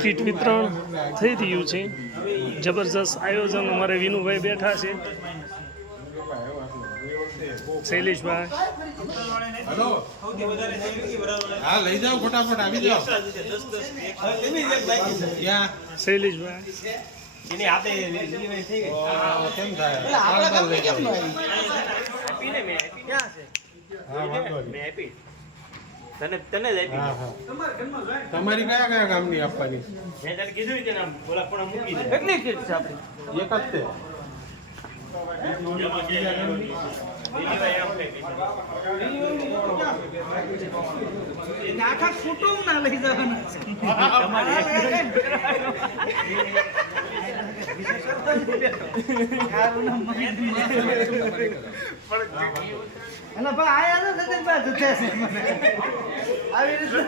Kit વિતરણ થઈ રહ્યું છે. જબરજસ્ત આયોજન. અમારે વિનુભાઈ બેઠા છે, શૈલેષભાઈ. હા, લઈ જાઓ ફટાફટ, આવી જાઓ. શૈલેષભાઈ કેમ થાય? તમારી કયા કયા કામની આપવાની? એક જ છે. આખા કુટુંબ ના લઈ જવાના આવી રીતે